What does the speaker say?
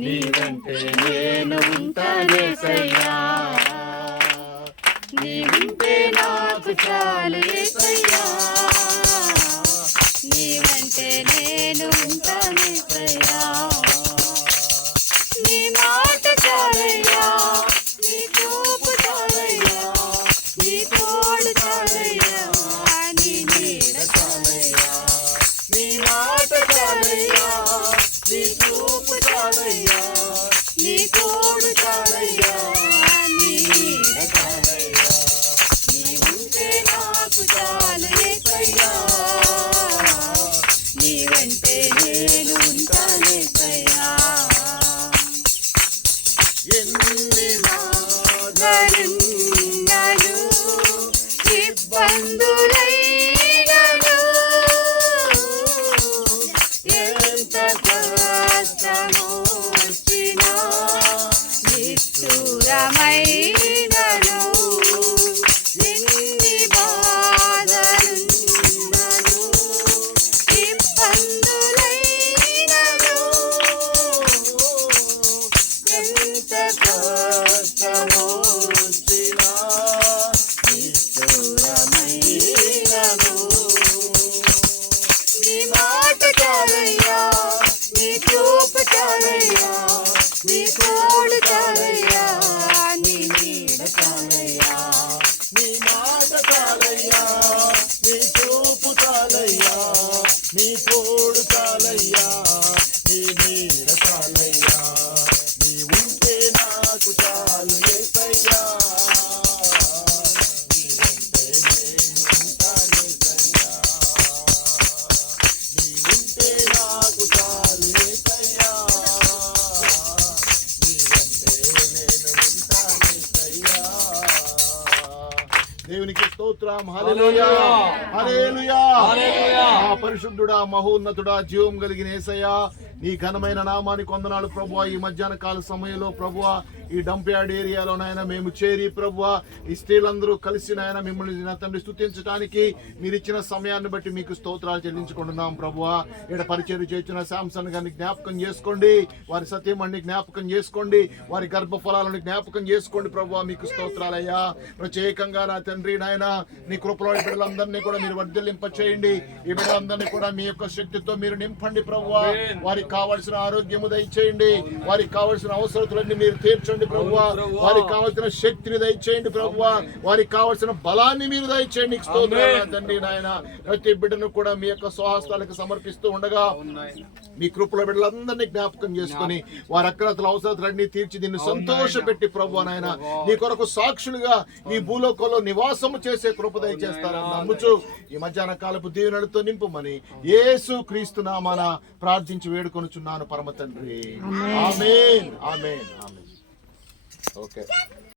నీవంటే నేను ఉంటానేసయ్యా, నీవుంటే నాకు చాలు యేసయ్యా, నీవంటే నేను ఉంటానేసయ్యా, నీ మాట చాలయ్యా, నీ చూపు చాలయ్యా, నీ తోడు చాలయ్యా, నీ నీడ చాలయ్యా, నీ మాట చాలయ్యా, నీ చూపు చాలయ్యా, నీ తోడు చాలయ్యా, నీ నీడ చాలయ్యా, నీవుంటే నాకు చాలు యేసయ్యా, నీవంటే నేను ఉంటానేసయ్యా. ఎన్ని బాధలున్నను ఇబ్బందులైనను, ఎంత కష్టమొచ్చినా నిష్ఠురమైనను, ఎన్ని బాధలున్నను ఇబ్బందులైనను, ఎంత కష్టమొచ్చినా నిష్ఠురమైనను, నీ మాట చాలయ్యా, నీ చూపు చాలయ్యా, నీ తోడు చాలయ్యా, నీ నీడ చాలయ్యా, నీ మాట చాలయ్యా, నీ చూపు చాలయ్యా, నీ తోడు చాలయ్యా, నీ నీడ చాలయ్యా, నీ ఉంటే నాకు చాలు యేసయ్యా, నీవంటే నేను ఉంటానేసయ్యా, నీ ఉంటే నాకు చాలు యేసయ్యా, నీవంటే నేను ఉంటానేసయ్యా. దేవునికి స్తోత్రం. హల్లెలూయా, హల్లెలూయా. ఆ పరిశుద్ధుడా, మహోన్నతుడా, జీవం కలిగిన యేసయ్యా, నీ ఘనమైన నామానికి వందనాలు ప్రభువా. ఈ మధ్యాహ్న కాల సమయంలో ప్రభువా, ఈ డంప్ యార్డ్ ఏరియాలో నాయన మేము చేరి ప్రభువా, ఈ స్త్రీలందరూ కలిసి నాయన మిమ్మల్ని నా తండ్రి స్తుతించడానికి మీరు ఇచ్చిన సమయాన్ని బట్టి మీకు స్తోత్రాలు చెల్లించుకుంటున్నాం ప్రభువా. ఇక్కడ పరిచర్య చేసిన శాంసన్ గారిని జ్ఞాపకం చేసుకోండి, వారి సత్యమణ్ణి జ్ఞాపకం చేసుకోండి, వారి గర్భఫలాలను జ్ఞాపకం చేసుకోండి ప్రభువా. మీకు స్తోత్రాలయ్యా. ప్రత్యేకంగా నా తండ్రి నాయన నీ కృపలో ఈ బిడ్డలందరినీ కూడా మీరు వర్ధిల్లింప చేయండి. ఈ బిడ్డలందరినీ కూడా మీ యొక్క శక్తితో మీరు నింపండి ప్రభువా. వారికి కావలసిన ఆరోగ్యము దయచేయండి, వారికి కావలసిన అవసరతలన్నీ మీరు తీర్చండి ప్రభువా. వారికి కావలసిన శక్తిని దయచేయండి ప్రభువా, వారికి కావలసిన బలాన్ని మీరు దయచేయండి. స్తోత్రాలు తండ్రి నాయన. ప్రతి బిడ్డను కూడా మీ యొక్క స్వహస్తాలకు సమర్పిస్తూ ఉండగా మీ కృపలో బిడ్డలందరినీ జ్ఞాపకం చేసుకుని వారి అక్రతల అవసరతలన్నీ తీర్చి దీన్ని సంతోషపెట్టి ప్రభువా నాయన నీ కొరకు సాక్షులుగా ఈ భూలోకంలో నివాసము చేసే కృప దయచేస్తారని నమ్ముచు ఈ మధ్యాహ్న కాలపు దీవెనలతో నింపుమని యేసు క్రీస్తు నామాన ప్రార్థించి వేడుకొనుచున్నాను పరమ తండ్రి. ఆమేన్, ఆమేన్, ఆమేన్. ఓకే.